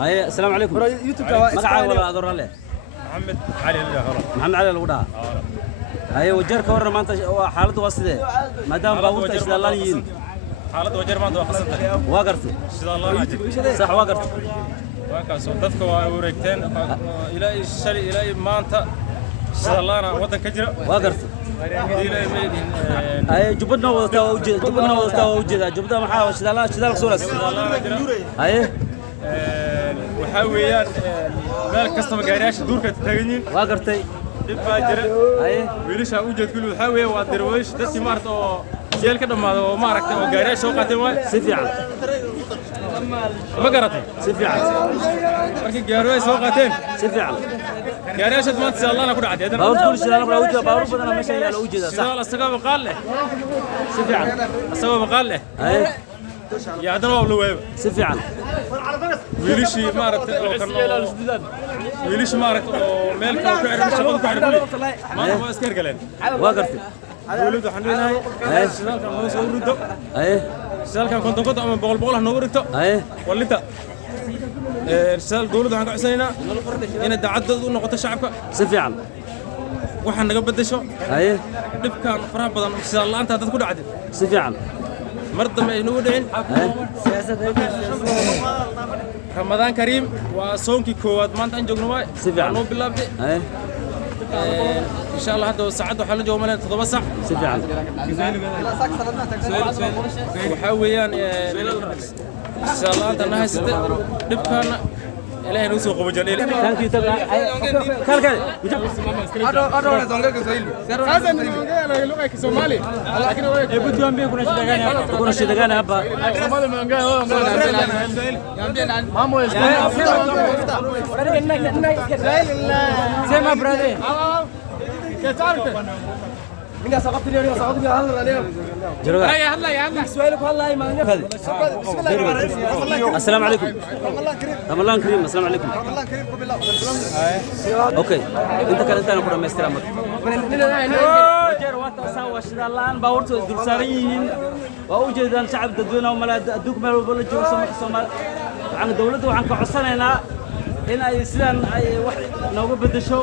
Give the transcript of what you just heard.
هاي السلام عليكم مقعد ولا أدور له محمد علي الجهرة محمد علي الوداع هاي وجر كورة ما أنت حالته واسدة ما دام باوت إيش الله يين حالة وجر ما أنت وقصتك واقرتي سيد الله عجيب صح واقرتي وكاسو dadka waa wareegteen ilaa shali ilaa maanta sida laana wadan ka jira واقرتي هاي جبنا وجدها جبنا محاول شذا صورة هاي waxaa weeyaan meel kasta magaarayaasha duurka taaganyiin واقرتي dib baa jira هاي wiilasha u jeed kullu waxaa weeye waa darweesh dadkii maarta oo jeel ka dhamaado oo maaragtay oo gaariyaasha soo qaateen waay سفيعة ma garatay سفيعة markii gaariyaasha soo qaateen سفيعة gaariyaasha maanta sida laana ku dhacday باور كل شذا لا وجد باور بدنا ماشي يلا وجدها صح sida asagoo maqaal leh سفيعة asagoo maqaal leh هاي yaa hadana waa la weeyba سفيعة wiilashii maaragtay oo kan wiilashii maaragtay oo meel kale ku xiran shaqada ku xiran maanta waa iska hergaleen واقرتي dawladdu waxaan leenahay shidaalkan noo soo rido هاي shidaalkan konton ama boqol ha noogu rigto هاي wallinta shidaal dawladdu waxaan ka codsanaynaa inay daacadooda u noqoto shacabka سفيعة waxaan naga beddesho هاي dhibkan faraha badan shidaal la'aanta dad ku dhacday سفيعة mar dambe ay nagu dhicin ramadaan kariim waa soonkii koowaad maanta aan joogno waay سفيعة noo bilaabtay هاي إن شاء الله هذا ساعد وحنا جو مالين تضبط ساعة سفيعة وحاويان إن شاء الله أنت نهاية ستة نبكان إلهي نوسو قبو جليل ثانك يو كال Sasa nimeongea na lugha ya Kisomali. Lakini wewe hebu tuambie kuna shida gani hapa Kisomali umeongea wewe niambie nani? Mambo ya sema brother كتارك من سقطت اليوم سقطت هلا اليوم جرو يا هلا يا هلا سؤالك والله ما نفذ بسم الله الرحمن الرحيم السلام عليكم رمضان كريم رمضان كريم السلام عليكم رمضان كريم بالله اوكي انت كانت انا كره مسترامك وجر وقت سوا شدالان باورت دول ساريين ووجدان شعب dadweynaha malada adduunka meel walba la joogo Soomaaliya waxaan dawladda waxaan ka codsanaynaa in ay sidaan ay wax nooga bedesho